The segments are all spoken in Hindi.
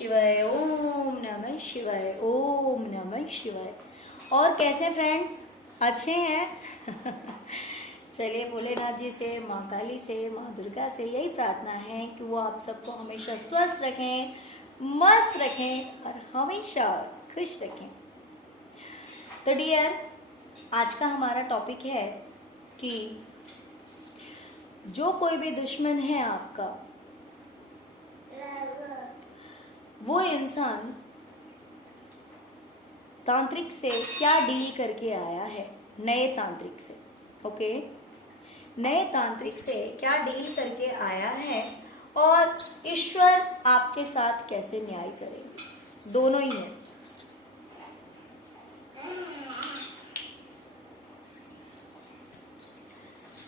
शिवाय, ओम नमः शिवाय, ओम नमः शिवाय। और कैसे फ्रेंड्स, अच्छे हैं? चलिए भोलेनाथ जी से, माँ काली से, माँ दुर्गा से यही प्रार्थना है कि वो आप सबको हमेशा स्वस्थ रखें, मस्त रखें और हमेशा खुश रखें। तो डियर, आज का हमारा टॉपिक है कि जो कोई भी दुश्मन है आपका, वो इंसान तांत्रिक से क्या डील करके आया है, नए तांत्रिक से। ओके, नए तांत्रिक से क्या डील करके आया है और ईश्वर आपके साथ कैसे न्याय करेंगे, दोनों ही है।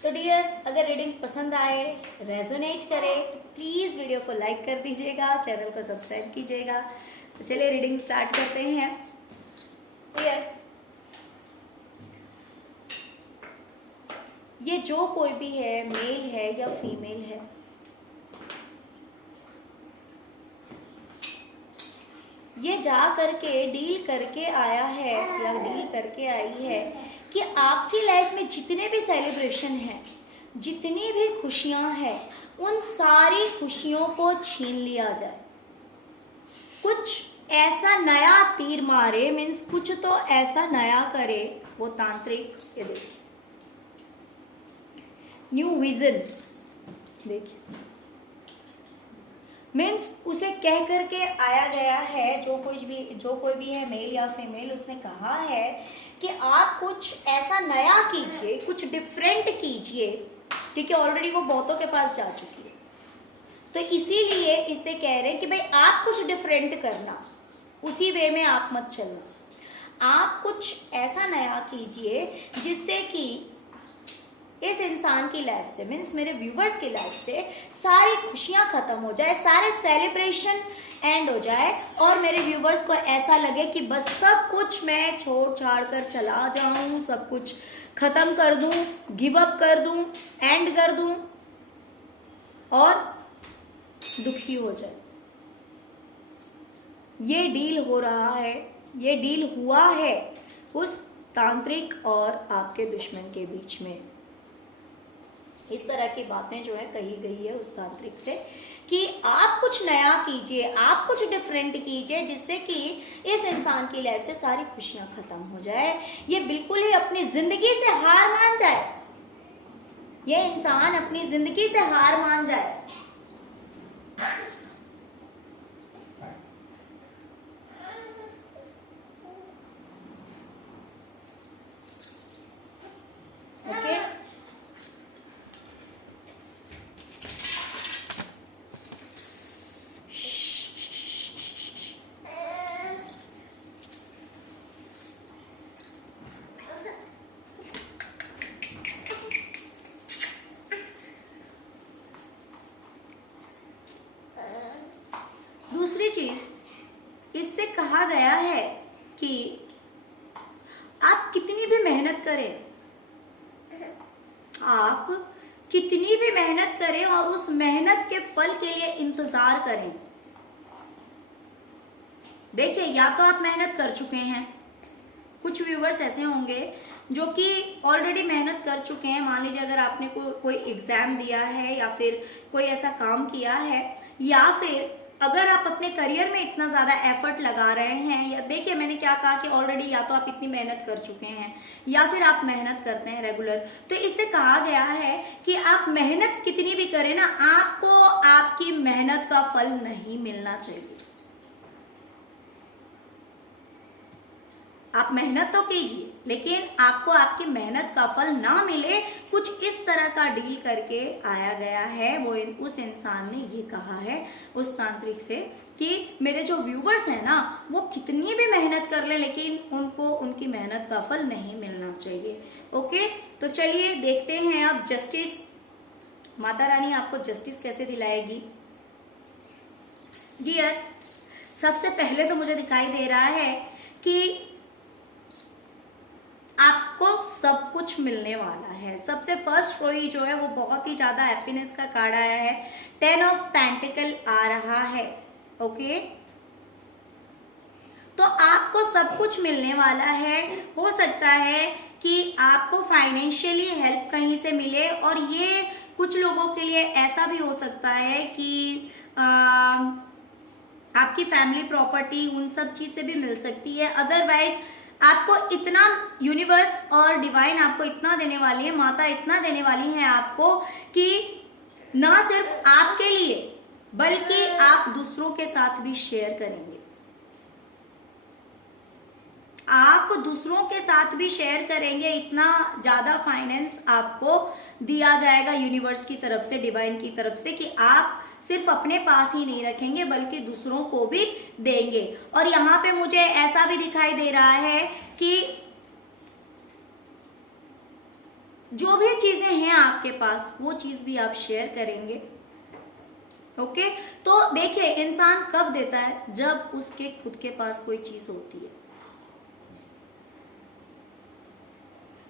तो डियर, अगर रीडिंग पसंद आए, रेजोनेट करे तो प्लीज वीडियो को लाइक कर दीजिएगा, चैनल को सब्सक्राइब कीजिएगा। तो चलिए रीडिंग स्टार्ट करते हैं। डियर, ये जो कोई भी है, मेल है या फीमेल है, ये जा करके डील करके आया है या डील करके आई है कि आपकी लाइफ में जितने भी सेलिब्रेशन हैं, जितनी भी खुशियां हैं, उन सारी खुशियों को छीन लिया जाए। कुछ ऐसा नया तीर मारे, मीन्स कुछ तो ऐसा नया करे वो तांत्रिक। ये देखिए, न्यू विजन, देखिए, मीन्स उसे कह करके आया गया है, जो कोई भी है, मेल या फीमेल, उसने कहा है कि आप कुछ ऐसा नया कीजिए, कुछ डिफरेंट कीजिए, क्योंकि ऑलरेडी वो बहुतों के पास जा चुकी है। तो इसीलिए इसे कह रहे हैं कि भाई आप कुछ डिफरेंट करना, उसी वे में आप मत चलना, आप कुछ ऐसा नया कीजिए जिससे कि इस इंसान की लाइफ से, मीन्स मेरे व्यूवर्स की लाइफ से सारी खुशियां खत्म हो जाए, सारे सेलिब्रेशन एंड हो जाए और मेरे व्यूवर्स को ऐसा लगे कि बस सब कुछ मैं छोड़ छाड़ कर चला जाऊं, सब कुछ खत्म कर दूं, गिव अप कर दूं, एंड कर दूं और दुखी हो जाए। ये डील हो रहा है, ये डील हुआ है उस तांत्रिक और आपके दुश्मन के बीच में। इस तरह की बातें जो है कही गई है उस तांत्रिक से कि आप कुछ नया कीजिए, आप कुछ डिफरेंट कीजिए, जिससे कि इस इंसान की लाइफ से सारी खुशियां खत्म हो जाए, ये बिल्कुल ही अपनी जिंदगी से हार मान जाए, ये इंसान अपनी जिंदगी से हार मान जाए। ओके, दूसरी चीज इससे कहा गया है कि आप कितनी भी मेहनत करें, आप कितनी भी मेहनत करें और उस मेहनत के फल के लिए इंतजार करें। देखिए, या तो आप मेहनत कर चुके हैं, कुछ व्यूवर्स ऐसे होंगे जो कि ऑलरेडी मेहनत कर चुके हैं। मान लीजिए अगर आपने कोई एग्जाम दिया है या फिर कोई ऐसा काम किया है, या फिर अगर आप अपने करियर में इतना ज्यादा एफर्ट लगा रहे हैं, या देखिए मैंने क्या कहा कि ऑलरेडी या तो आप इतनी मेहनत कर चुके हैं या फिर आप मेहनत करते हैं रेगुलर। तो इससे कहा गया है कि आप मेहनत कितनी भी करें ना, आपको आपकी मेहनत का फल नहीं मिलना चाहिए। आप मेहनत तो कीजिए, लेकिन आपको आपकी मेहनत का फल ना मिले, कुछ इस तरह का डील करके आया गया है। वो उस इंसान ने ये कहा है उस तांत्रिक से कि मेरे जो व्यूवर्स हैं ना, वो कितनी भी मेहनत कर ले, लेकिन उनको उनकी मेहनत का फल नहीं मिलना चाहिए। ओके, तो चलिए देखते हैं अब जस्टिस, माता रानी आपको जस्टिस कैसे दिलाएगी। डियर, सबसे पहले तो मुझे दिखाई दे रहा है कि आपको सब कुछ मिलने वाला है। सबसे फर्स्ट कोई जो है वो बहुत ही ज्यादा हैप्पीनेस का कार्ड आया है, 10 ऑफ पेंटिकल आ रहा है। ओके, तो आपको सब कुछ मिलने वाला है। हो सकता है कि आपको फाइनेंशियली हेल्प कहीं से मिले, और ये कुछ लोगों के लिए ऐसा भी हो सकता है कि आपकी फैमिली प्रॉपर्टी उन सब चीज से भी मिल सकती है। अदरवाइज आपको इतना यूनिवर्स और डिवाइन आपको इतना देने वाली है, माता इतना देने वाली है आपको कि ना सिर्फ आपके लिए बल्कि आप दूसरों के साथ भी शेयर करेंगे। आप दूसरों के साथ भी शेयर करेंगे, इतना ज्यादा फाइनेंस आपको दिया जाएगा यूनिवर्स की तरफ से, डिवाइन की तरफ से, कि आप सिर्फ अपने पास ही नहीं रखेंगे बल्कि दूसरों को भी देंगे। और यहाँ पे मुझे ऐसा भी दिखाई दे रहा है कि जो भी चीजें हैं आपके पास वो चीज भी आप शेयर करेंगे। ओके, तो देखिए इंसान कब देता है, जब उसके खुद के पास कोई चीज होती है।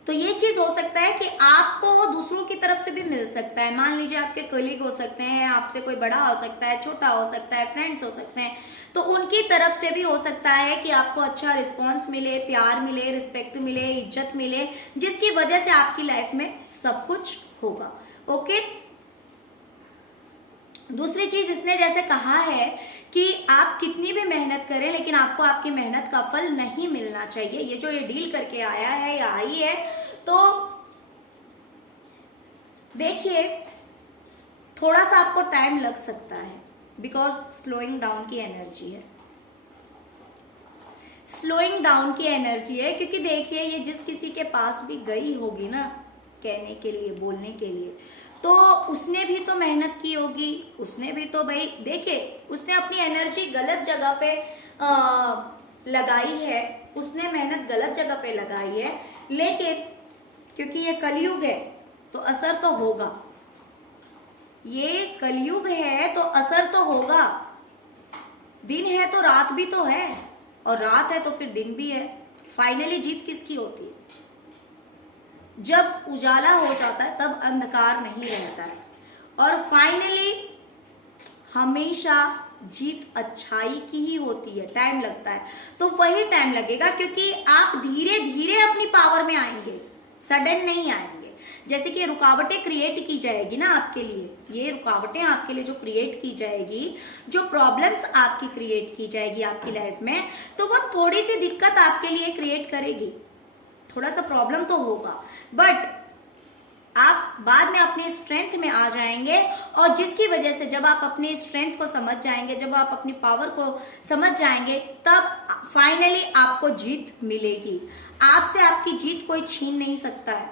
तो ये चीज हो सकता है कि आपको दूसरों की तरफ से भी मिल सकता है। मान लीजिए आपके कलीग हो सकते हैं, आपसे कोई बड़ा हो सकता है, छोटा हो सकता है, फ्रेंड्स हो सकते हैं, तो उनकी तरफ से भी हो सकता है कि आपको अच्छा रिस्पॉन्स मिले, प्यार मिले, रिस्पेक्ट मिले, इज्जत मिले, जिसकी वजह से आपकी लाइफ में सब कुछ होगा। ओके, दूसरी चीज इसने जैसे कहा है कि आप कितनी भी मेहनत करें लेकिन आपको आपकी मेहनत का फल नहीं मिलना चाहिए। ये जो ये डील करके आया है या आई है, तो देखिए थोड़ा सा आपको टाइम लग सकता है, बिकॉज स्लोइंग डाउन की एनर्जी है, स्लोइंग डाउन की एनर्जी है। क्योंकि देखिए ये जिस किसी के पास भी गई होगी ना कहने के लिए, बोलने के लिए, तो उसने भी तो मेहनत की होगी, उसने भी तो भाई देखिए उसने अपनी एनर्जी गलत जगह पे लगाई है, उसने मेहनत गलत जगह पे लगाई है, लेकिन क्योंकि ये कलयुग है तो असर तो होगा। ये कलयुग है तो असर तो होगा। दिन है तो रात भी तो है, और रात है तो फिर दिन भी है। फाइनली जीत किसकी होती है? जब उजाला हो जाता है तब अंधकार नहीं रहता है, और फाइनली हमेशा जीत अच्छाई की ही होती है। टाइम लगता है तो वही टाइम लगेगा, क्योंकि आप धीरे धीरे अपनी पावर में आएंगे, सडन नहीं आएंगे। जैसे कि रुकावटें क्रिएट की जाएगी ना आपके लिए, ये रुकावटें आपके लिए जो क्रिएट की जाएगी, जो प्रॉब्लम्स आपकी क्रिएट की जाएगी आपकी लाइफ में, तो वो थोड़ी सी दिक्कत आपके लिए क्रिएट करेगी, थोड़ा सा प्रॉब्लम तो होगा, बट आप बाद में अपनी स्ट्रेंथ में आ जाएंगे। और जिसकी वजह से जब आप अपनी स्ट्रेंथ को समझ जाएंगे, जब आप अपनी पावर को समझ जाएंगे, तब फाइनली आपको जीत मिलेगी। आपसे आपकी जीत कोई छीन नहीं सकता है।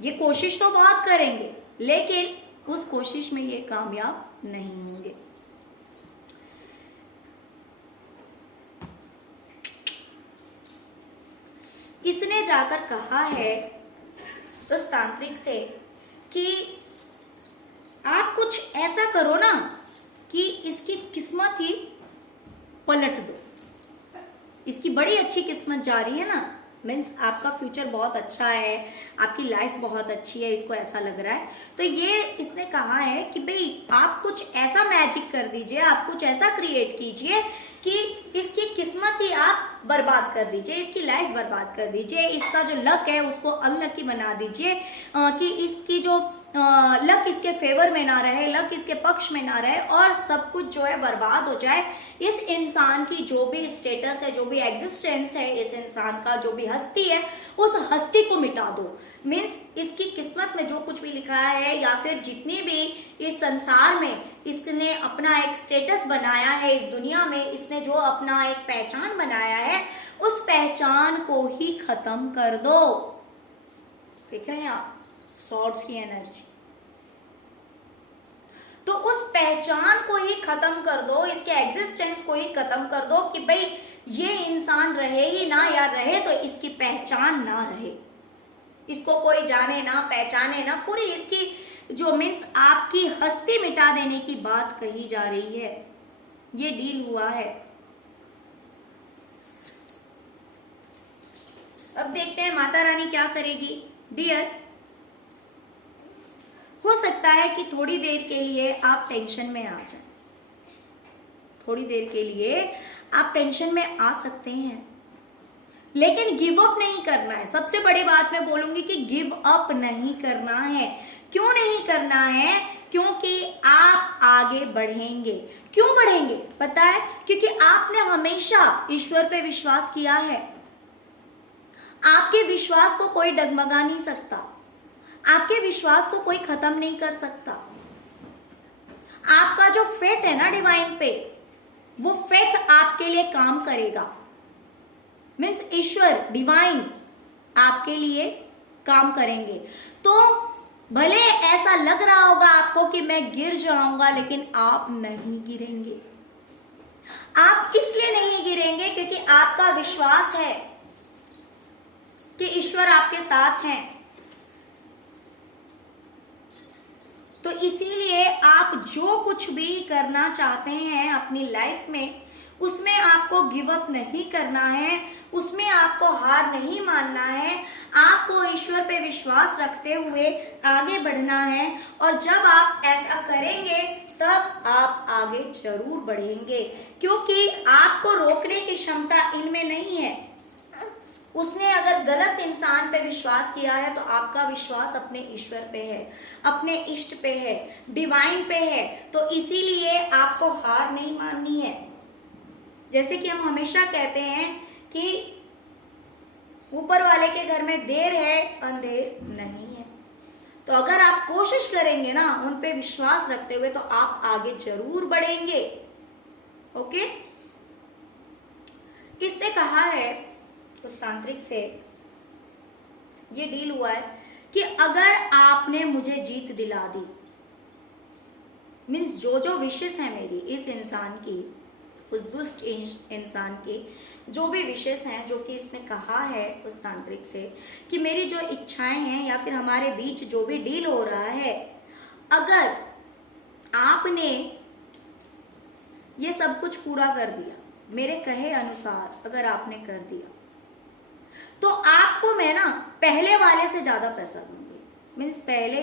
ये कोशिश तो बहुत करेंगे लेकिन उस कोशिश में ये कामयाब नहीं होंगे। इसने जाकर कहा है उस तांत्रिक से कि आप कुछ ऐसा करो ना कि इसकी किस्मत ही पलट दो। इसकी बड़ी अच्छी किस्मत जा रही है ना, मीन्स आपका फ्यूचर बहुत अच्छा है, आपकी लाइफ बहुत अच्छी है, इसको ऐसा लग रहा है। तो ये इसने कहा है कि भाई आप कुछ ऐसा मैजिक कर दीजिए, आप कुछ ऐसा क्रिएट कीजिए कि इसकी किस्मत ही आप बर्बाद कर दीजिए, इसकी लाइफ बर्बाद कर दीजिए, इसका जो लक है उसको अनलकी बना दीजिए, कि इसकी जो लक इसके फेवर में ना रहे, लक इसके पक्ष में ना रहे, और सब कुछ जो है बर्बाद हो जाए। इस इंसान की जो भी स्टेटस है, जो भी एग्जिस्टेंस है, इस इंसान का जो भी हस्ती है, उस हस्ती को मिटा दो। मीन्स इसकी किस्मत में जो कुछ भी लिखा है, या फिर जितनी भी इस संसार में इसने अपना एक स्टेटस बनाया है, इस दुनिया में इसने जो अपना एक पहचान बनाया है, उस पहचान को ही खत्म कर दो। देख रहे हैं आप सॉर्ड्स की एनर्जी। तो उस पहचान को ही खत्म कर दो, इसके एग्जिस्टेंस को ही खत्म कर दो कि भाई ये इंसान रहे ही ना, या रहे तो इसकी पहचान ना रहे, इसको कोई जाने ना, पहचाने ना, पूरी इसकी जो मीन्स आपकी हस्ती मिटा देने की बात कही जा रही है। ये डील हुआ है। अब देखते हैं माता रानी क्या करेगी। डियर, हो सकता है कि थोड़ी देर के लिए आप टेंशन में आ जाए, थोड़ी देर के लिए आप टेंशन में आ सकते हैं, लेकिन गिव अप नहीं करना है। सबसे बड़ी बात मैं बोलूंगी कि गिव अप नहीं करना है। क्यों नहीं करना है? क्योंकि आप आगे बढ़ेंगे। क्यों बढ़ेंगे पता है? क्योंकि आपने हमेशा ईश्वर पे विश्वास किया है। आपके विश्वास को कोई डगमगा नहीं सकता, आपके विश्वास को कोई खत्म नहीं कर सकता। आपका जो फेथ है ना डिवाइन पे, वो फेथ आपके लिए काम करेगा। मीन्स ईश्वर डिवाइन आपके लिए काम करेंगे। तो भले ऐसा लग रहा होगा आपको कि मैं गिर जाऊंगा, लेकिन आप नहीं गिरेंगे। आप इसलिए नहीं गिरेंगे क्योंकि आपका विश्वास है कि ईश्वर आपके साथ हैं। तो इसीलिए आप जो कुछ भी करना चाहते हैं अपनी लाइफ में, उसमें आपको गिव अप नहीं करना है, उसमें आपको हार नहीं मानना है। आपको ईश्वर पे विश्वास रखते हुए आगे बढ़ना है, और जब आप ऐसा करेंगे तब आप आगे जरूर बढ़ेंगे, क्योंकि आपको रोकने की क्षमता इनमें नहीं है। उसने अगर गलत इंसान पे विश्वास किया है तो आपका विश्वास अपने ईश्वर पे है, अपने इष्ट पे है, डिवाइन पे है। तो इसीलिए आपको हार नहीं माननी है। जैसे कि हम हमेशा कहते हैं कि ऊपर वाले के घर में देर है अंधेर नहीं है। तो अगर आप कोशिश करेंगे ना उन पे विश्वास रखते हुए, तो आप आगे जरूर बढ़ेंगे। ओके, किसने कहा है, उस तांत्रिक से ये डील हुआ है कि अगर आपने मुझे जीत दिला दी, मीन्स जो जो विशेष है मेरी इस इंसान की, उस दुष्ट इंसान की जो भी विशेष हैं, जो कि इसने कहा है उस तांत्रिक से कि मेरी जो इच्छाएं हैं या फिर हमारे बीच जो भी डील हो रहा है, अगर आपने ये सब कुछ पूरा कर दिया, मेरे कहे अनुसार अगर आपने कर दिया, तो आपको मैं ना पहले वाले से ज्यादा पैसा दूंगी। मीन्स पहले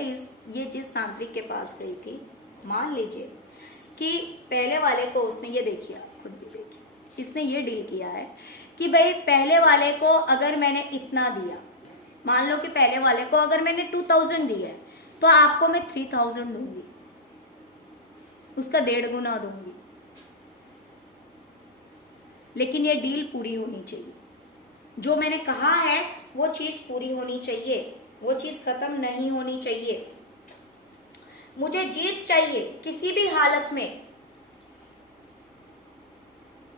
ये जिस तांत्रिक के पास गई थी, मान लीजिए कि पहले वाले को उसने ये देखिए, खुद भी देखिए, इसने ये डील किया है कि भाई पहले वाले को अगर मैंने इतना दिया, मान लो कि पहले वाले को अगर मैंने 2000 दिया है, तो आपको मैं 3000 दूंगी, उसका 1.5 गुना दूंगी। लेकिन ये डील पूरी होनी चाहिए। जो मैंने कहा है वो चीज पूरी होनी चाहिए, वो चीज खत्म नहीं होनी चाहिए। मुझे जीत चाहिए किसी भी हालत में,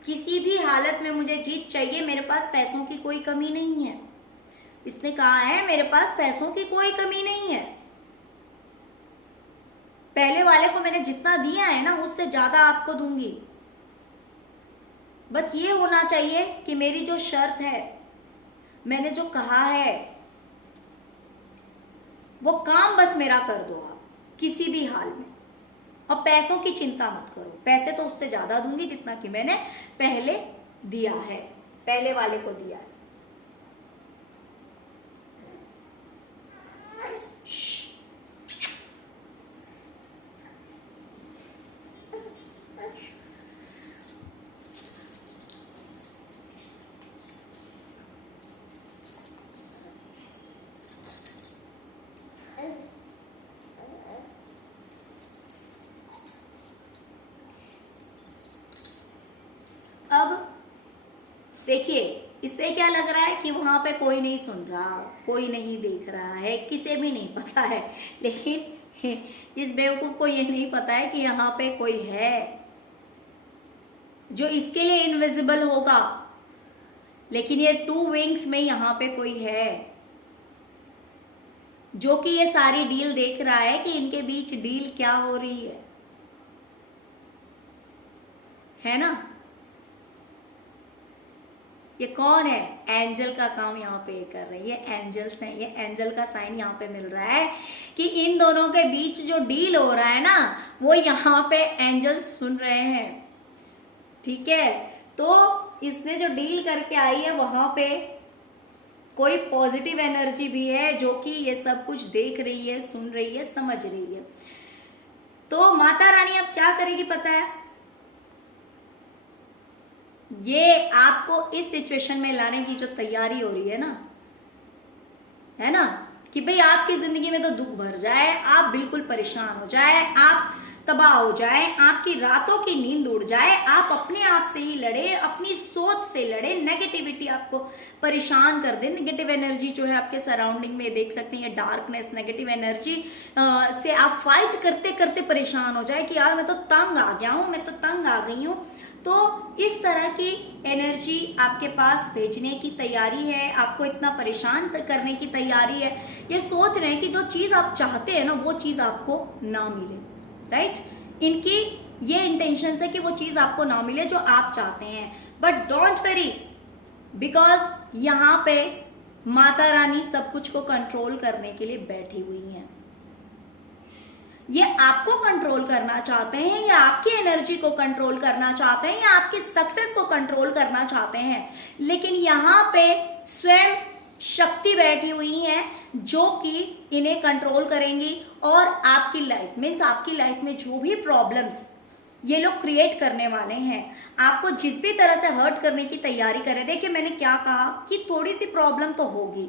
किसी भी हालत में मुझे जीत चाहिए। मेरे पास पैसों की कोई कमी नहीं है। इसने कहा है मेरे पास पैसों की कोई कमी नहीं है। पहले वाले को मैंने जितना दिया है ना, उससे ज्यादा आपको दूंगी। बस ये होना चाहिए कि मेरी जो शर्त है, मैंने जो कहा है, वो काम बस मेरा कर दो आप किसी भी हाल में। और पैसों की चिंता मत करो, पैसे तो उससे ज्यादा दूंगी जितना कि मैंने पहले दिया है, पहले वाले को दिया है। अब देखिए, इससे क्या लग रहा है कि वहां पे कोई नहीं सुन रहा, कोई नहीं देख रहा है, किसे भी नहीं पता है। लेकिन इस बेवकूफ को ये नहीं पता है कि यहाँ पे कोई है जो इसके लिए इनविजिबल होगा, लेकिन ये 2 विंग्स में यहाँ पे कोई है जो कि ये सारी डील देख रहा है कि इनके बीच डील क्या हो रही है ना। ये कौन है? एंजल का काम यहाँ पे कर रही है, एंजल्स हैं। ये एंजल का साइन यहाँ पे मिल रहा है कि इन दोनों के बीच जो डील हो रहा है ना, वो यहाँ पे एंजल्स सुन रहे हैं। ठीक है, तो इसने जो डील करके आई है, वहां पे कोई पॉजिटिव एनर्जी भी है जो कि ये सब कुछ देख रही है, सुन रही है, समझ रही है। तो माता रानी अब क्या करेगी पता है? ये आपको इस सिचुएशन में लाने की जो तैयारी हो रही है ना, कि भाई आपकी जिंदगी में तो दुख भर जाए, आप बिल्कुल परेशान हो जाए, आप तबाह हो जाए, आपकी रातों की नींद उड़ जाए, आप अपने आप से ही लड़े, अपनी सोच से लड़े, नेगेटिविटी आपको परेशान कर दे, नेगेटिव एनर्जी जो है आपके सराउंडिंग में देख सकते हैं, डार्कनेस, नेगेटिव एनर्जी से आप फाइट करते करते परेशान हो जाए कि यार मैं तो तंग आ गया हूं, मैं तो तंग आ गई हूं। तो इस तरह की एनर्जी आपके पास भेजने की तैयारी है, आपको इतना परेशान करने की तैयारी है, ये सोच रहे हैं कि जो चीज आप चाहते हैं ना वो चीज आपको ना मिले, राइट। इनकी ये इंटेंशन है कि वो चीज आपको ना मिले जो आप चाहते हैं। बट डोंट वरी, बिकॉज यहाँ पे माता रानी सब कुछ को कंट्रोल करने के लिए बैठी हुई हैं। ये आपको कंट्रोल करना चाहते हैं, या आपकी एनर्जी को कंट्रोल करना चाहते हैं, या आपकी सक्सेस को कंट्रोल करना चाहते हैं। लेकिन यहाँ पे स्वयं शक्ति बैठी हुई है जो कि इन्हें कंट्रोल करेंगी, और आपकी लाइफ मीन्स आपकी लाइफ में जो भी प्रॉब्लम्स ये लोग क्रिएट करने वाले हैं, आपको जिस भी तरह से हर्ट करने की तैयारी करें। देखिए मैंने क्या कहा कि थोड़ी सी प्रॉब्लम तो होगी,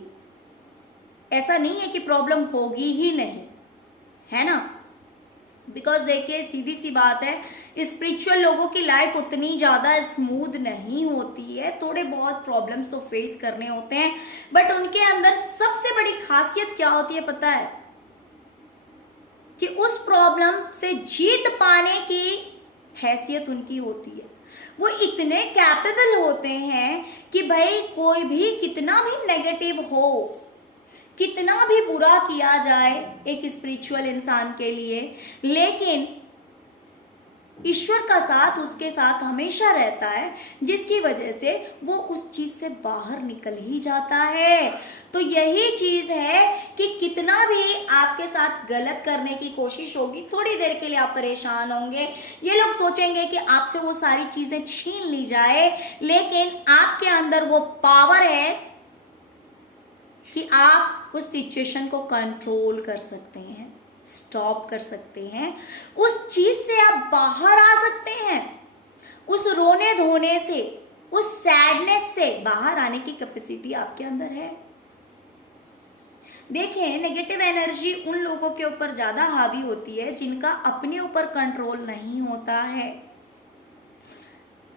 ऐसा नहीं है कि प्रॉब्लम होगी ही नहीं, है ना। बिकॉज देखिए सीधी सी बात है, स्पिरिचुअल लोगों की लाइफ उतनी ज्यादा स्मूथ नहीं होती है, थोड़े बहुत प्रॉब्लम्स तो फेस करने होते हैं, बट उनके अंदर सबसे बड़ी खासियत क्या होती है पता है, कि उस प्रॉब्लम से जीत पाने की हैसियत उनकी होती है। वो इतने कैपेबल होते हैं कि भाई कोई भी कितना भी नेगेटिव हो, कितना भी बुरा किया जाए एक स्पिरिचुअल इंसान के लिए, लेकिन ईश्वर का साथ उसके साथ हमेशा रहता है, जिसकी वजह से वो उस चीज से बाहर निकल ही जाता है। तो यही चीज है कि कितना भी आपके साथ गलत करने की कोशिश होगी, थोड़ी देर के लिए आप परेशान होंगे, ये लोग सोचेंगे कि आपसे वो सारी चीजें छीन ली जाए, लेकिन आपके अंदर वो पावर है कि आप उस सिचुएशन को कंट्रोल कर सकते हैं, स्टॉप कर सकते हैं, उस चीज से आप बाहर आ सकते हैं, उस रोने धोने से, उस सैडनेस से बाहर आने की कैपेसिटी आपके अंदर है। देखिए नेगेटिव एनर्जी उन लोगों के ऊपर ज्यादा हावी होती है जिनका अपने ऊपर कंट्रोल नहीं होता है,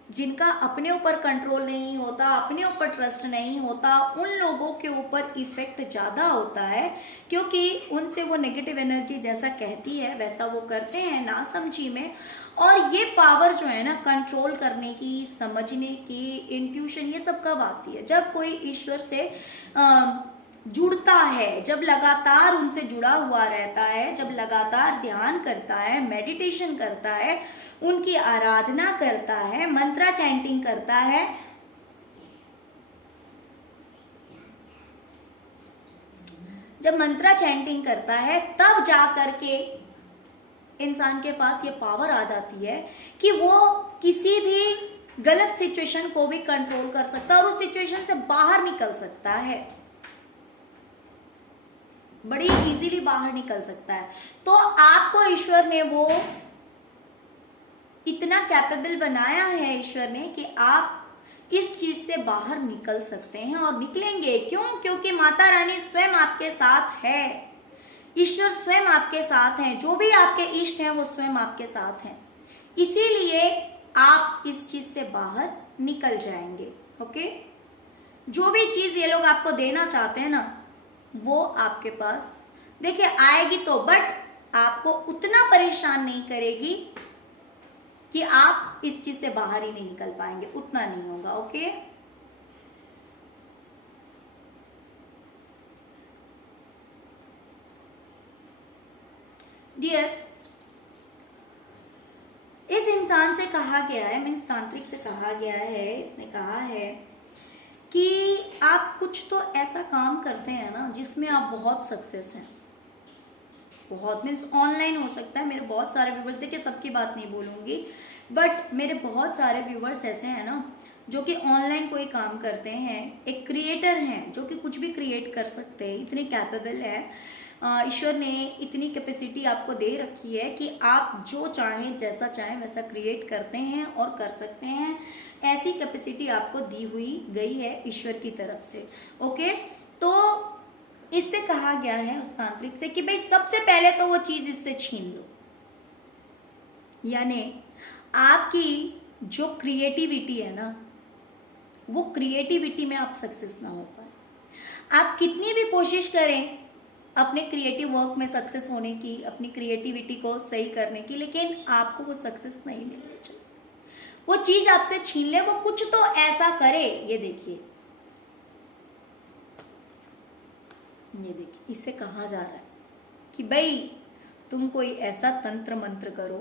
जिनका अपने ऊपर कंट्रोल नहीं होता, अपने ऊपर ट्रस्ट नहीं होता, उन लोगों के ऊपर इफेक्ट ज़्यादा होता है, क्योंकि उनसे वो नेगेटिव एनर्जी जैसा कहती है वैसा वो करते हैं नासमझी में। और ये पावर जो है ना कंट्रोल करने की, समझने की, इंट्यूशन, ये सब कब आती है, जब कोई ईश्वर से जुड़ता है, जब लगातार उनसे जुड़ा हुआ रहता है, जब लगातार ध्यान करता है, मेडिटेशन करता है, उनकी आराधना करता है, मंत्रा चैंटिंग करता है। जब मंत्रा चैंटिंग करता है तब जाकर के इंसान के पास ये पावर आ जाती है कि वो किसी भी गलत सिचुएशन को भी कंट्रोल कर सकता है और उस सिचुएशन से बाहर निकल सकता है, बड़ी इजीली बाहर निकल सकता है। तो आपको ईश्वर ने वो इतना कैपेबल बनाया है ईश्वर ने कि आप इस चीज से बाहर निकल सकते हैं और निकलेंगे। क्यों? क्योंकि माता रानी स्वयं आपके साथ है, ईश्वर स्वयं आपके साथ हैं, जो भी आपके इष्ट हैं वो स्वयं आपके साथ हैं, इसीलिए आप इस चीज से बाहर निकल जाएंगे। ओके, जो भी चीज ये लोग आपको देना चाहते हैं ना वो आपके पास देखिए आएगी तो, बट आपको उतना परेशान नहीं करेगी कि आप इस चीज से बाहर ही नहीं निकल पाएंगे, उतना नहीं होगा। ओके, डियर, इस इंसान से कहा गया है, मीन्स तांत्रिक से कहा गया है, इसने कहा है कि आप कुछ तो ऐसा काम करते हैं ना जिसमें आप बहुत सक्सेस हैं, बहुत मीन्स ऑनलाइन हो सकता है। मेरे बहुत सारे व्यूवर्स, देखिए सबकी बात नहीं बोलूँगी, बट मेरे बहुत सारे व्यूवर्स ऐसे हैं ना जो कि ऑनलाइन कोई काम करते हैं, एक क्रिएटर हैं जो कि कुछ भी क्रिएट कर सकते हैं, इतने कैपेबल है, ईश्वर ने इतनी कैपेसिटी आपको दे रखी है कि आप जो चाहें जैसा चाहें वैसा क्रिएट करते हैं और कर सकते हैं। ऐसी कैपेसिटी आपको दी हुई गई है ईश्वर की तरफ से। ओके, तो इससे कहा गया है उस तांत्रिक से कि भाई सबसे पहले तो वो चीज इससे छीन लो, यानी आपकी जो क्रिएटिविटी है ना, वो क्रिएटिविटी में आप सक्सेस ना हो पाए। आप कितनी भी कोशिश करें अपने क्रिएटिव वर्क में सक्सेस होने की, अपनी क्रिएटिविटी को सही करने की, लेकिन आपको वो सक्सेस नहीं मिलने चाहिए। वो चीज आपसे छीन ले, वो कुछ तो ऐसा करे। ये देखिए, इससे कहा जा रहा है कि भाई तुम कोई ऐसा तंत्र मंत्र करो,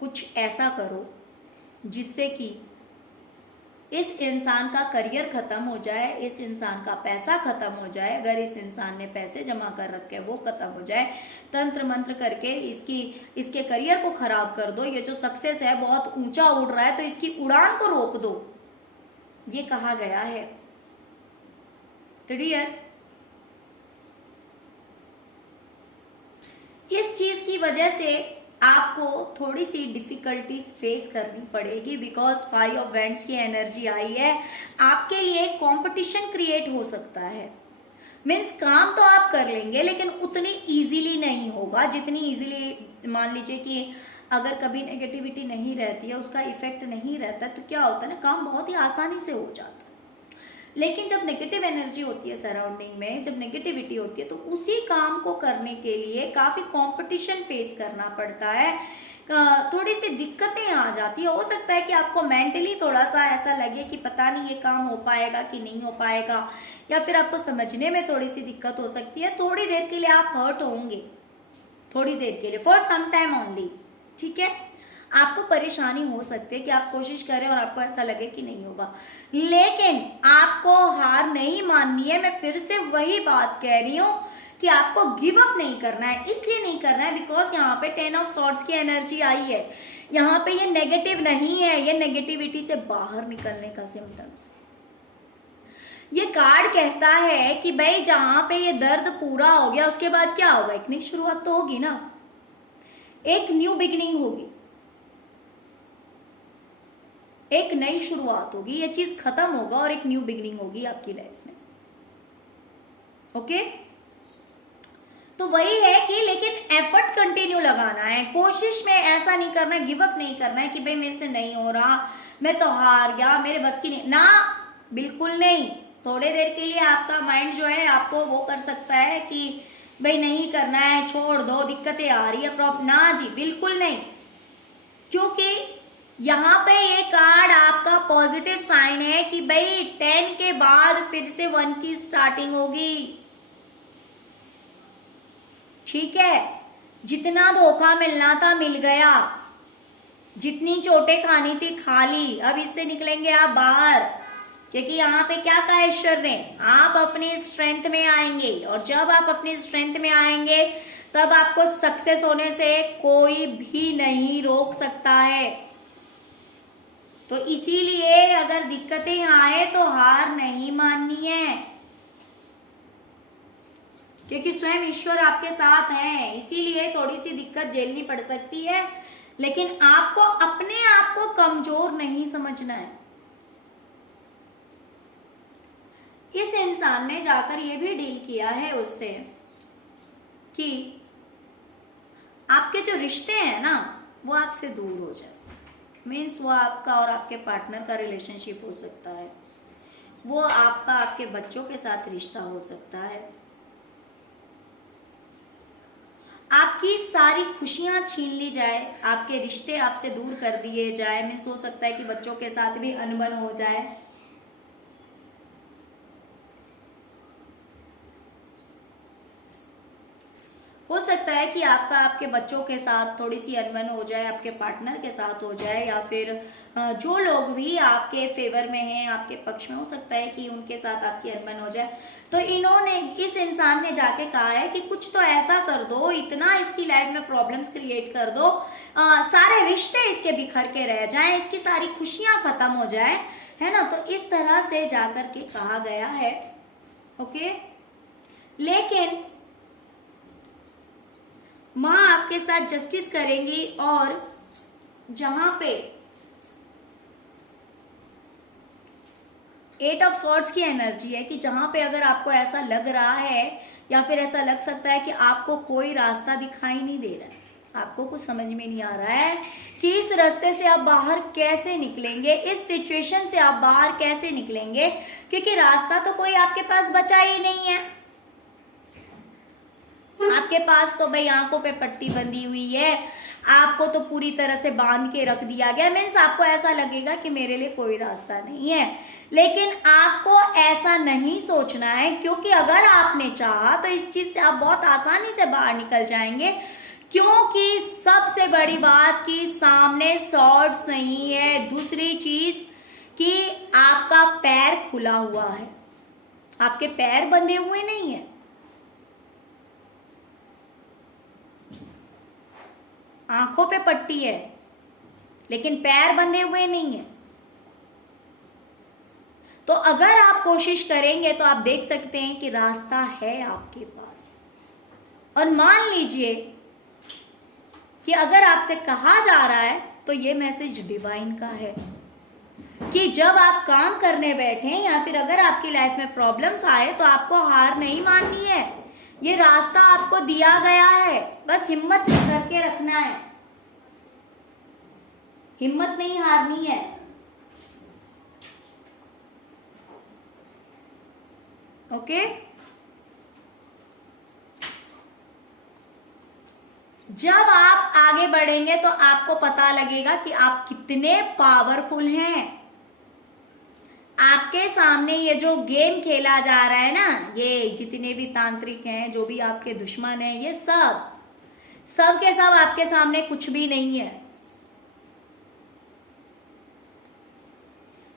कुछ ऐसा करो जिससे कि इस इंसान का करियर खत्म हो जाए, इस इंसान का पैसा खत्म हो जाए, अगर इस इंसान ने पैसे जमा कर रखे वो खत्म हो जाए। तंत्र मंत्र करके इसके करियर को खराब कर दो। ये जो सक्सेस है बहुत ऊंचा उड़ रहा है तो इसकी उड़ान को रोक दो, ये कहा गया है। क्लियर? इस चीज की वजह से आपको थोड़ी सी डिफिकल्टीज फेस करनी पड़ेगी, बिकॉज 5 ऑफ वैंड्स की एनर्जी आई है। आपके लिए कंपटीशन क्रिएट हो सकता है। मीन्स काम तो आप कर लेंगे लेकिन उतनी इजीली नहीं होगा जितनी इजीली, मान लीजिए कि अगर कभी नेगेटिविटी नहीं रहती है, उसका इफेक्ट नहीं रहता, तो क्या होता है ना, काम बहुत ही आसानी से हो जाता है। लेकिन जब नेगेटिव एनर्जी होती है सराउंडिंग में, जब नेगेटिविटी होती है, तो उसी काम को करने के लिए काफी कंपटीशन फेस करना पड़ता है, थोड़ी सी दिक्कतें आ जाती है। हो सकता है कि आपको मेंटली थोड़ा सा ऐसा लगे कि पता नहीं ये काम हो पाएगा कि नहीं हो पाएगा, या फिर आपको समझने में थोड़ी सी दिक्कत हो सकती है। थोड़ी देर के लिए आप हर्ट होंगे, थोड़ी देर के लिए, फॉर सम टाइम ओनली। ठीक है, आपको परेशानी हो सकती है कि आप कोशिश करें और आपको ऐसा लगे कि नहीं होगा, लेकिन आपको हार नहीं माननी है। मैं फिर से वही बात कह रही हूं कि आपको गिव अप नहीं करना है। इसलिए नहीं करना है बिकॉज यहाँ पे 10 ऑफ सॉर्ड्स की एनर्जी आई है। यहाँ पे ये नेगेटिव नहीं है, ये नेगेटिविटी से बाहर निकलने का सिम्टम्स है। ये कार्ड कहता है कि भाई जहां पे ये दर्द पूरा हो गया उसके बाद क्या होगा, एक नई शुरुआत तो होगी ना, एक न्यू बिगिनिंग होगी, एक नई शुरुआत होगी। ये चीज खत्म होगा और एक न्यू बिगिनिंग होगी आपकी लाइफ में। ओके, तो वही है कि लेकिन एफर्ट कंटिन्यू लगाना है, कोशिश में ऐसा नहीं करना है, गिव अप नहीं करना है कि भाई मेरे से नहीं हो रहा, मैं तो हार गया, मेरे बस की नहीं ना, बिल्कुल नहीं। थोड़े देर के लिए आपका माइंड जो है आपको वो कर सकता है कि भाई नहीं करना है, छोड़ दो, दिक्कतें आ रही है, प्रॉब्लम ना जी, बिल्कुल नहीं। क्योंकि यहाँ पे ये कार्ड आपका पॉजिटिव साइन है कि भाई 10 के बाद फिर से 1 की स्टार्टिंग होगी। ठीक है, जितना धोखा मिलना था मिल गया, जितनी चोटें खानी थी खा ली, अब इससे निकलेंगे आप बाहर। क्योंकि यहाँ पे क्या कहा ईश्वर ने, आप अपनी स्ट्रेंथ में आएंगे, और जब आप अपनी स्ट्रेंथ में आएंगे तब आपको सक्सेस होने से कोई भी नहीं रोक सकता है। तो इसीलिए अगर दिक्कतें आए तो हार नहीं माननी है, क्योंकि स्वयं ईश्वर आपके साथ हैं। इसीलिए थोड़ी सी दिक्कत झेलनी पड़ सकती है, लेकिन आपको अपने आप को कमजोर नहीं समझना है। इस इंसान ने जाकर ये भी डील किया है उससे कि आपके जो रिश्ते हैं ना वो आपसे दूर हो जाए। मीन्स वो आपका और आपके पार्टनर का रिलेशनशिप हो सकता है, वो आपका आपके बच्चों के साथ रिश्ता हो सकता है, आपकी सारी खुशियां छीन ली जाए, आपके रिश्ते आपसे दूर कर दिए जाए। मीन्स हो सकता है कि बच्चों के साथ भी अनबन हो जाए। हो सकता है कि आपका आपके बच्चों के साथ थोड़ी सी अनबन हो जाए, आपके पार्टनर के साथ हो जाए, या फिर जो लोग भी आपके फेवर में हैं, आपके पक्ष में, हो सकता है कि उनके साथ आपकी अनबन हो जाए। तो इन्होंने, इस इंसान ने जाके कहा है कि कुछ तो ऐसा कर दो, इतना इसकी लाइफ में प्रॉब्लम्स क्रिएट कर दो, सारे रिश्ते इसके बिखर के रह जाएं, इसकी सारी खुशियां खत्म हो जाए, है ना। तो इस तरह से जाकर के कहा गया है। ओके, लेकिन माँ आपके साथ जस्टिस करेंगी और जहां पे 8 ऑफ सॉर्ड्स की एनर्जी है कि जहां पे अगर आपको ऐसा लग रहा है या फिर ऐसा लग सकता है कि आपको कोई रास्ता दिखाई नहीं दे रहा है, आपको कुछ समझ में नहीं आ रहा है कि इस रास्ते से आप बाहर कैसे निकलेंगे, इस सिचुएशन से आप बाहर कैसे निकलेंगे, क्योंकि रास्ता तो कोई आपके पास बचा ही नहीं है। आपके पास तो भाई आंखों पे पट्टी बंधी हुई है, आपको तो पूरी तरह से बांध के रख दिया गया। मीन्स आपको ऐसा लगेगा कि मेरे लिए कोई रास्ता नहीं है, लेकिन आपको ऐसा नहीं सोचना है, क्योंकि अगर आपने चाहा तो इस चीज से आप बहुत आसानी से बाहर निकल जाएंगे। क्योंकि सबसे बड़ी बात कि सामने सॉर्ड्स नहीं है, दूसरी चीज कि आपका पैर खुला हुआ है, आपके पैर बंधे हुए नहीं है। आंखों पे पट्टी है लेकिन पैर बंधे हुए नहीं है। तो अगर आप कोशिश करेंगे तो आप देख सकते हैं कि रास्ता है आपके पास। और मान लीजिए कि अगर आपसे कहा जा रहा है तो ये मैसेज डिवाइन का है कि जब आप काम करने बैठे या फिर अगर आपकी लाइफ में प्रॉब्लम्स आए तो आपको हार नहीं माननी है। ये रास्ता आपको दिया गया है, बस हिम्मत करके रखना है, हिम्मत नहीं हारनी है। ओके, जब आप आगे बढ़ेंगे तो आपको पता लगेगा कि आप कितने पावरफुल हैं। आपके सामने ये जो गेम खेला जा रहा है ना, ये जितने भी तांत्रिक हैं, जो भी आपके दुश्मन हैं, ये सब के सब आपके सामने कुछ भी नहीं है।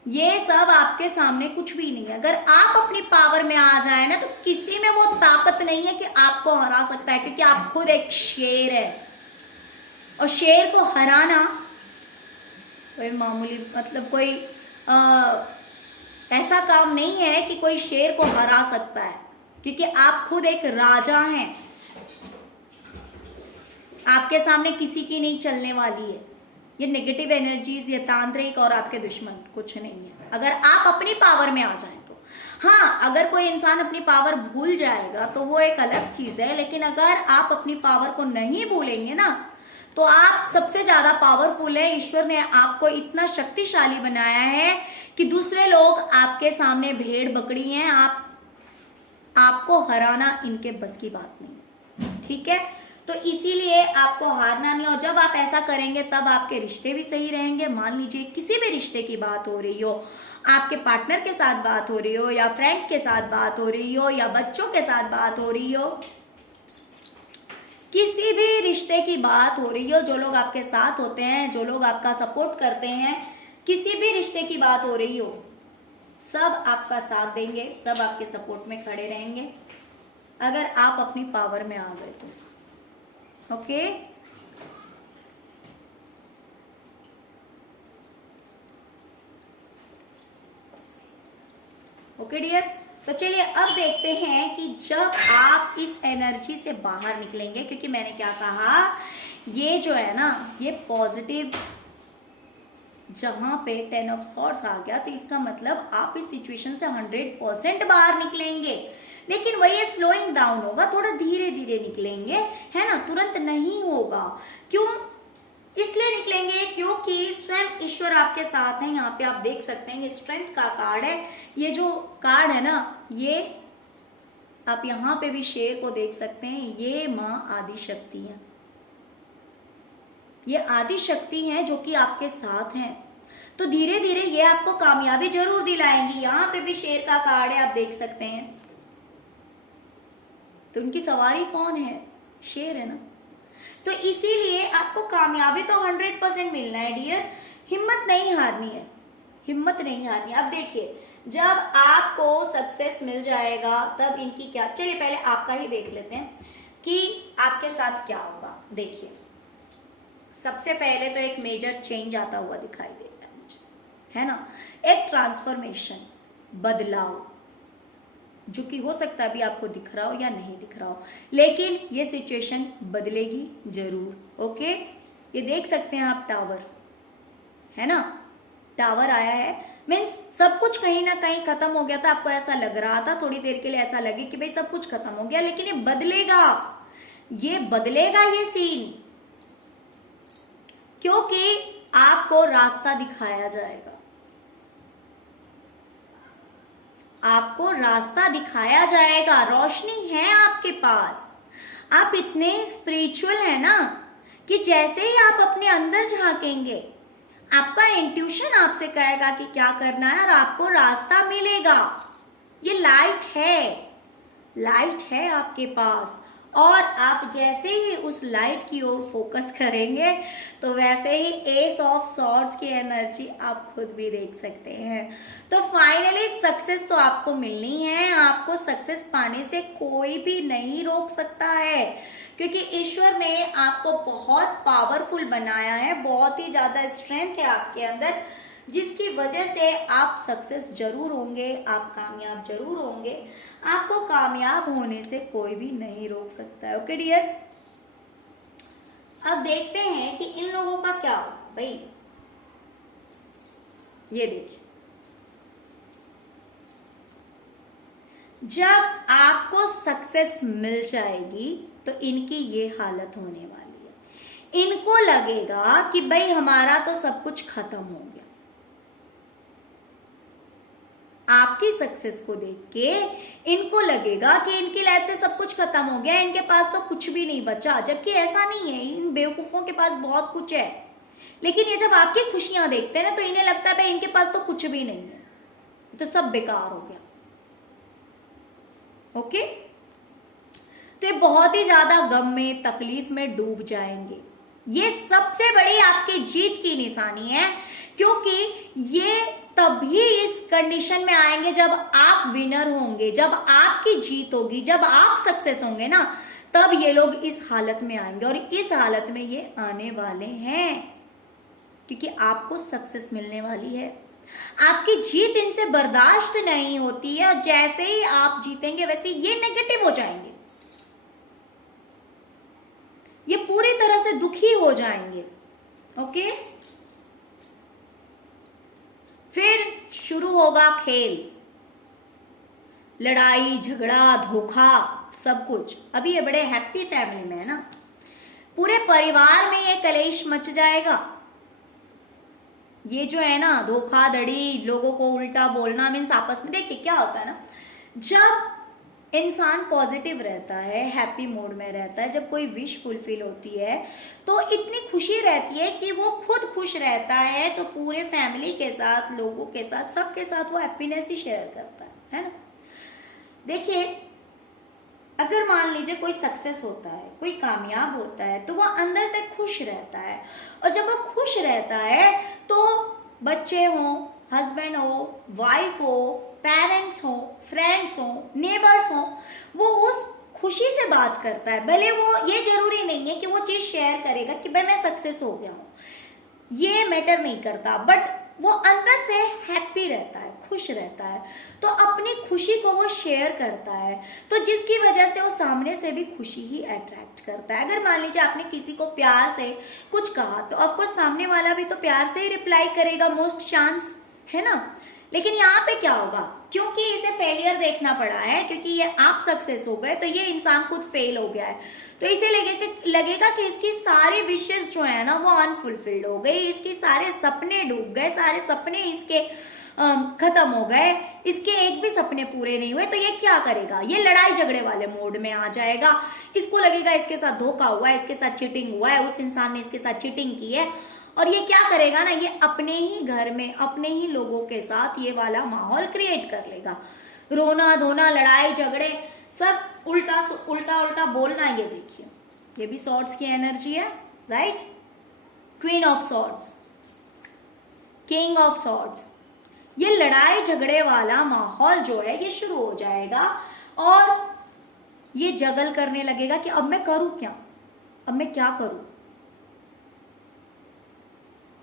ये सब आपके सामने कुछ भी नहीं है। अगर आप अपनी पावर में आ जाए ना तो किसी में वो ताकत नहीं है कि आपको हरा सकता है, क्योंकि आप खुद एक शेर है और शेर को हराना कोई मामूली मतलब कोई ऐसा काम नहीं है कि कोई शेर को हरा सकता है, क्योंकि आप खुद एक राजा हैं। आपके सामने किसी की नहीं चलने वाली है ये नेगेटिव एनर्जीज, ये तांत्रिक और आपके दुश्मन कुछ नहीं है, अगर आप अपनी पावर में आ जाएं तो। हाँ, अगर कोई इंसान अपनी पावर भूल जाएगा तो वो एक अलग चीज है, लेकिन अगर आप अपनी पावर को नहीं भूलेंगे ना तो आप सबसे ज्यादा पावरफुल है। ईश्वर ने आपको इतना शक्तिशाली बनाया है कि दूसरे लोग आपके सामने भेड़ बकरी हैं, आपको हराना इनके बस की बात नहीं। ठीक है, तो इसीलिए आपको हारना नहीं। और जब आप ऐसा करेंगे तब आपके रिश्ते भी सही रहेंगे। मान लीजिए किसी भी रिश्ते की बात हो रही हो, आपके पार्टनर के साथ बात हो रही हो या फ्रेंड्स के साथ बात हो रही हो या बच्चों के साथ बात हो रही हो, किसी भी रिश्ते की बात हो रही हो, जो लोग आपके साथ होते हैं, जो लोग आपका सपोर्ट करते हैं, किसी भी रिश्ते की बात हो रही हो, सब आपका साथ देंगे, सब आपके सपोर्ट में खड़े रहेंगे अगर आप अपनी पावर में आ गए तो। ओके, ओके डियर, तो चलिए अब देखते हैं कि जब आप इस एनर्जी से बाहर निकलेंगे, क्योंकि मैंने क्या कहा, ये जो है ना ये पॉजिटिव, जहां पे 10 ऑफ सॉर्ड्स आ गया तो इसका मतलब आप इस सिचुएशन से 100% बाहर निकलेंगे। लेकिन वही स्लोइंग डाउन होगा, थोड़ा धीरे धीरे निकलेंगे, है ना, तुरंत नहीं होगा। क्यों इसलिए निकलेंगे? क्योंकि स्वयं ईश्वर आपके साथ हैं। यहाँ पे आप देख सकते हैं ये स्ट्रेंथ का कार्ड है। ये जो कार्ड है ना, ये आप यहाँ पे भी शेर को देख सकते हैं, ये माँ आदि शक्ति है, ये आदि शक्ति है जो कि आपके साथ हैं। तो धीरे धीरे ये आपको कामयाबी जरूर दिलाएंगी। यहाँ पे भी शेर का कार्ड है, आप देख सकते हैं। तो उनकी सवारी कौन है? शेर है ना। तो इसीलिए आपको कामयाबी तो 100% मिलना है डियर, हिम्मत नहीं हारनी है, हिम्मत नहीं हारनी है। अब देखिए, जब आपको सक्सेस मिल जाएगा तब इनकी क्या, चलिए पहले आपका ही देख लेते हैं कि आपके साथ क्या होगा। देखिए, सबसे पहले तो एक मेजर चेंज आता हुआ दिखाई दे रहा है मुझे, है ना, एक ट्रांसफॉर्मेशन, बदलाव। जो कि हो सकता है अभी आपको दिख रहा हो या नहीं दिख रहा हो, लेकिन ये सिचुएशन बदलेगी जरूर। ओके, ये देख सकते हैं आप, टावर है ना, टावर आया है, मीन्स सब कुछ कहीं ना कहीं खत्म हो गया था। आपको ऐसा लग रहा था थोड़ी देर के लिए, ऐसा लगे कि भाई सब कुछ खत्म हो गया, लेकिन ये बदलेगा, ये बदलेगा ये सीन, क्योंकि आपको रास्ता दिखाया जाएगा, आपको रास्ता दिखाया जाएगा, रोशनी है आपके पास। आप इतने स्पिरिचुअल है ना कि जैसे ही आप अपने अंदर झांकेंगे, आपका इंट्यूशन आपसे कहेगा कि क्या करना है और आपको रास्ता मिलेगा। ये लाइट है आपके पास, और आप जैसे ही उस लाइट की ओर फोकस करेंगे तो वैसे ही एस ऑफ सॉर्ड्स की एनर्जी आप खुद भी देख सकते हैं। तो फाइनली सक्सेस तो आपको मिलनी है, आपको सक्सेस पाने से कोई भी नहीं रोक सकता है, क्योंकि ईश्वर ने आपको बहुत पावरफुल बनाया है, बहुत ही ज्यादा स्ट्रेंथ है आपके अंदर, जिसकी वजह से आप सक्सेस जरूर होंगे, आप कामयाब जरूर होंगे। आपको कामयाब होने से कोई भी नहीं रोक सकता है। ओके डियर, अब देखते हैं कि इन लोगों का क्या होगा भाई। ये देखिए, जब आपको सक्सेस मिल जाएगी तो इनकी ये हालत होने वाली है। इनको लगेगा कि भाई हमारा तो सब कुछ खत्म हो गया। आपकी सक्सेस को देख के इनको लगेगा कि इनकी लाइफ से सब कुछ खत्म हो गया, इनके पास तो कुछ भी नहीं बचा, जबकि ऐसा नहीं है। इन बेवकूफों के पास बहुत कुछ है, लेकिन ये जब आपकी खुशियां देखते हैं ना तो इन्हें लगता है भाई इनके पास तो कुछ भी नहीं है, तो सब बेकार हो गया। ओके, तो ये बहुत ही ज्यादा गम में, तकलीफ में डूब जाएंगे। ये सबसे बड़ी आपकी जीत की निशानी है, क्योंकि ये तभी इस कंडीशन में आएंगे जब आप विनर होंगे, जब आपकी जीत होगी, जब आप सक्सेस होंगे ना, तब ये लोग इस हालत में आएंगे। और इस हालत में ये आने वाले हैं क्योंकि आपको सक्सेस मिलने वाली है। आपकी जीत इनसे बर्दाश्त नहीं होती है, और जैसे ही आप जीतेंगे वैसे ये नेगेटिव हो जाएंगे, ये पूरी तरह से दुखी हो जाएंगे। ओके, फिर शुरू होगा खेल, लड़ाई झगड़ा धोखा सब कुछ। अभी ये बड़े हैप्पी फैमिली में है ना, पूरे परिवार में ये कलेश मच जाएगा। ये जो है ना धोखाधड़ी, लोगों को उल्टा बोलना, मीन्स आपस में देखिए क्या होता है ना, जब इंसान पॉजिटिव रहता है, हैप्पी मूड में रहता है, जब कोई विश फुलफिल होती है तो इतनी खुशी रहती है कि वो खुद खुश रहता है, तो पूरे फैमिली के साथ, लोगों के साथ, सबके साथ वो हैप्पीनेस ही शेयर करता है ना। देखिए, अगर मान लीजिए कोई सक्सेस होता है, कोई कामयाब होता है, तो वह अंदर से खुश रहता है, और जब वो खुश रहता है तो बच्चे हों, हस्बैंड हो, वाइफ हो, पेरेंट्स हो, फ्रेंड्स हो, नेबर्स हो, वो उस खुशी से बात करता है। भले वो, ये जरूरी नहीं है कि वो चीज शेयर करेगा कि भाई मैं सक्सेस हो गया हूं, ये मैटर नहीं करता, बट वो अंदर से हैप्पी रहता है, खुश रहता है, तो अपनी खुशी को वो शेयर करता है, तो जिसकी वजह से वो सामने से भी खुशी ही अट्रैक्ट करता है। अगर मान लीजिए आपने किसी को प्यार से कुछ कहा तो ऑफकोर्स सामने वाला भी तो प्यार से ही रिप्लाई करेगा, मोस्ट चांस है ना। लेकिन यहाँ पे क्या होगा, क्योंकि इसे फेलियर देखना पड़ा है, क्योंकि ये आप सक्सेस हो गए तो ये इंसान खुद फेल हो गया है, तो इसे लगेगा कि इसकी सारी विशेष जो है ना वो अनफुलफिल्ड हो गई, इसके सारे सपने डूब गए, सारे सपने इसके खत्म हो गए, इसके एक भी सपने पूरे नहीं हुए। तो ये क्या करेगा, ये लड़ाई झगड़े वाले मोड में आ जाएगा। इसको लगेगा इसके साथ धोखा हुआ है, इसके साथ चीटिंग हुआ है, उस इंसान ने इसके साथ चीटिंग की है, और ये क्या करेगा ना, ये अपने ही घर में, अपने ही लोगों के साथ ये वाला माहौल क्रिएट कर लेगा। रोना धोना, लड़ाई झगड़े, सब उल्टा उल्टा बोलना। ये देखिए, ये भी सॉर्ड्स की एनर्जी है, right. Queen of swords, king of swords, ये लड़ाई झगड़े वाला माहौल जो है ये शुरू हो जाएगा, और ये जगल करने लगेगा कि अब मैं करूं क्या, अब मैं क्या करूं,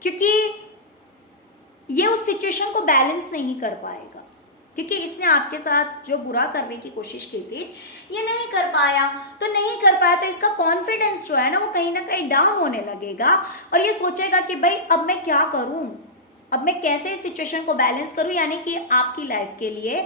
क्योंकि ये उस सिचुएशन को बैलेंस नहीं कर पाएगा, क्योंकि इसने आपके साथ जो बुरा करने की कोशिश की थी ये नहीं कर पाया, तो इसका कॉन्फिडेंस जो है ना वो कहीं ना कहीं डाउन होने लगेगा और ये सोचेगा कि भाई अब मैं क्या करूं, अब मैं कैसे इस सिचुएशन को बैलेंस करूं, यानी कि आपकी लाइफ के लिए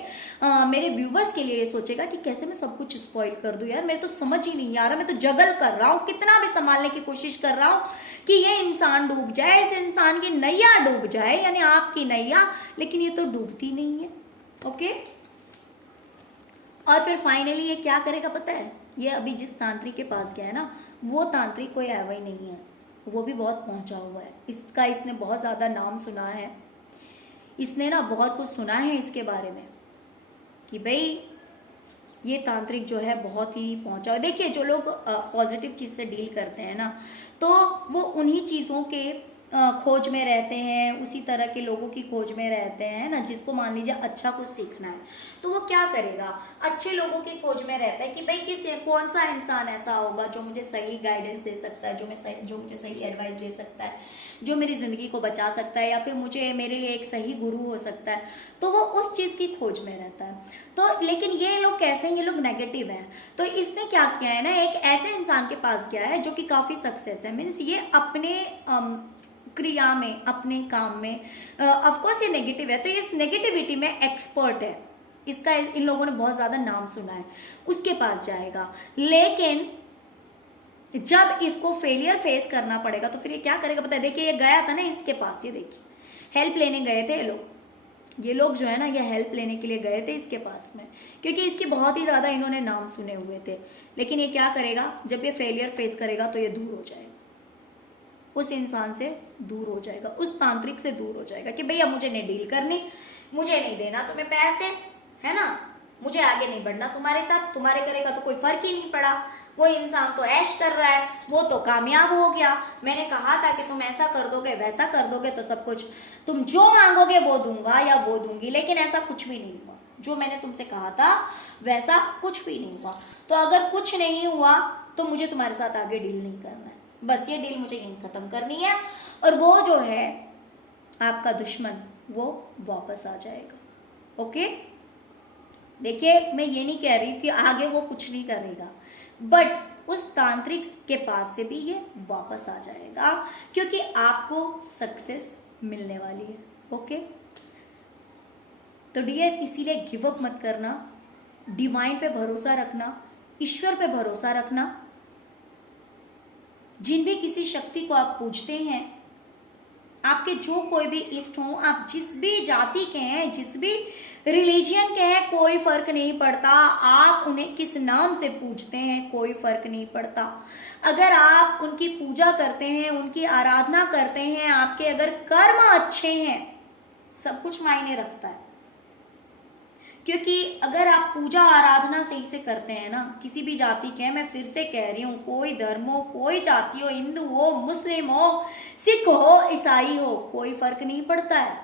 मेरे व्यूवर्स के लिए ये सोचेगा कि कैसे मैं सब कुछ स्पॉइल कर दूं यार, मेरे तो समझ ही नहीं आ रहा, मैं तो जगल कर रहा हूं, कितना भी संभालने की कोशिश कर रहा हूं कि ये इंसान डूब जाए, इस इंसान की नैया डूब जाए, यानी आपकी नैया, लेकिन ये तो डूबती नहीं है। ओके, और फिर फाइनली ये क्या करेगा पता है, ये अभी जिस तांत्रिक के पास गया है ना वो तांत्रिक कोई ऐवा ही नहीं है, वो भी बहुत पहुंचा हुआ है, इसका इसने बहुत ज़्यादा नाम सुना है, इसने ना बहुत कुछ सुना है इसके बारे में कि भाई ये तांत्रिक जो है बहुत ही पहुंचा हुआ। देखिए जो लोग पॉजिटिव चीज़ से डील करते हैं ना तो वो उन्हीं चीज़ों के खोज में रहते हैं, उसी तरह के लोगों की खोज में रहते हैं ना, जिसको मान लीजिए अच्छा कुछ सीखना है तो वो क्या करेगा, अच्छे लोगों की खोज में रहता है कि भाई कौन सा इंसान ऐसा होगा जो मुझे सही गाइडेंस दे सकता है, जो मुझे सही एडवाइस दे सकता है, जो मेरी ज़िंदगी को बचा सकता है, या फिर मुझे मेरे लिए एक सही गुरु हो सकता है, तो वो उस चीज़ की खोज में रहता है। तो लेकिन ये लोग कैसे हैं, ये लोग नेगेटिव हैं, तो इसने क्या किया है ना, एक ऐसे इंसान के पास गया है जो कि काफ़ी सक्सेस है, मीन्स ये अपने क्रिया में, अपने काम में, ऑफ कोर्स ये नेगेटिव है तो इस नेगेटिविटी में एक्सपर्ट है, इसका इन लोगों ने बहुत ज़्यादा नाम सुना है, उसके पास जाएगा। लेकिन जब इसको फेलियर फेस करना पड़ेगा तो फिर ये क्या करेगा पता है, देखिए ये गया था ना इसके पास, ये देखिए हेल्प लेने गए थे ये लोग जो है ना ये हेल्प लेने के लिए गए थे इसके पास में, क्योंकि इसकी बहुत ही ज़्यादा इन्होंने नाम सुने हुए थे। लेकिन ये क्या करेगा, जब ये फेलियर फेस करेगा तो ये दूर हो जाएगा, उस इंसान से दूर हो जाएगा, उस तांत्रिक से दूर हो जाएगा कि भैया मुझे नहीं डील करनी, मुझे नहीं देना तुम्हें पैसे, है ना, मुझे आगे नहीं बढ़ना तुम्हारे साथ, तुम्हारे करेगा तो कोई फर्क ही नहीं पड़ा, वो इंसान तो ऐश कर रहा है, वो तो कामयाब हो गया, मैंने कहा था कि तुम ऐसा कर दोगे वैसा कर दोगे तो सब कुछ तुम जो मांगोगे वो दूंगा या वो दूंगी, लेकिन ऐसा कुछ भी नहीं हुआ, जो मैंने तुमसे कहा था वैसा कुछ भी नहीं हुआ। तो अगर कुछ नहीं हुआ तो मुझे तुम्हारे साथ आगे डील नहीं करना है, बस ये डील मुझे यहीं खत्म करनी है, और वो जो है आपका दुश्मन वो वापस आ जाएगा। ओके, देखिए मैं ये नहीं कह रही कि आगे वो कुछ नहीं करेगा, बट उस तांत्रिक के पास से भी ये वापस आ जाएगा क्योंकि आपको सक्सेस मिलने वाली है। ओके, तो डियर इसीलिए गिव अप मत करना, डिवाइन पे भरोसा रखना, ईश्वर पे भरोसा रखना, जिन भी किसी शक्ति को आप पूजते हैं, आपके जो कोई भी इष्ट हो, आप जिस भी जाति के हैं, जिस भी रिलीजियन के हैं, कोई फर्क नहीं पड़ता, आप उन्हें किस नाम से पूजते हैं कोई फर्क नहीं पड़ता। अगर आप उनकी पूजा करते हैं, उनकी आराधना करते हैं, आपके अगर कर्म अच्छे हैं, सब कुछ मायने रखता है। क्योंकि अगर आप पूजा आराधना सही से करते हैं ना, किसी भी जाति के हैं, मैं फिर से कह रही हूँ, कोई धर्म हो, कोई जाति हो, हिंदू हो, मुस्लिम हो, सिख हो, ईसाई हो, कोई फर्क नहीं पड़ता है।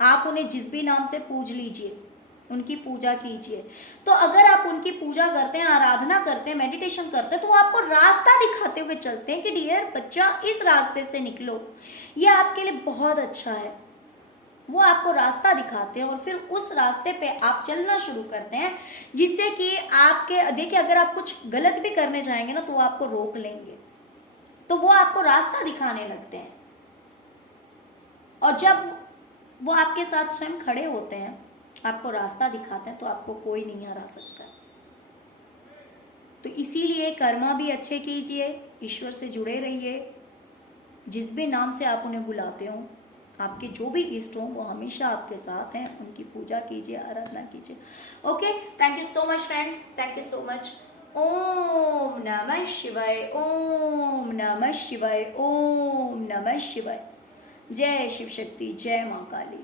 आप उन्हें जिस भी नाम से पूज लीजिए, उनकी पूजा कीजिए। तो अगर आप उनकी पूजा करते हैं, आराधना करते हैं, मेडिटेशन करते हैं, तो वो आपको रास्ता दिखाते हुए चलते हैं कि डियर बच्चा इस रास्ते से निकलो, ये आपके लिए बहुत अच्छा है। वो आपको रास्ता दिखाते हैं और फिर उस रास्ते पे आप चलना शुरू करते हैं, जिससे कि आपके, देखिए अगर आप कुछ गलत भी करने जाएंगे ना तो वो आपको रोक लेंगे, तो वो आपको रास्ता दिखाने लगते हैं, और जब वो आपके साथ स्वयं खड़े होते हैं, आपको रास्ता दिखाते हैं, तो आपको कोई नहीं हरा सकता। तो इसीलिए कर्मा भी अच्छे कीजिए, ईश्वर से जुड़े रहिए, जिस भी नाम से आप उन्हें बुलाते हो, आपके जो भी इष्ट हों वो हमेशा आपके साथ हैं, उनकी पूजा कीजिए, आराधना कीजिए। Okay, thank you so much friends, thank you so much. ओम नमः शिवाय, ओम नमः शिवाय, ओम नमः शिवाय। जय शिव शक्ति, जय माँ काली।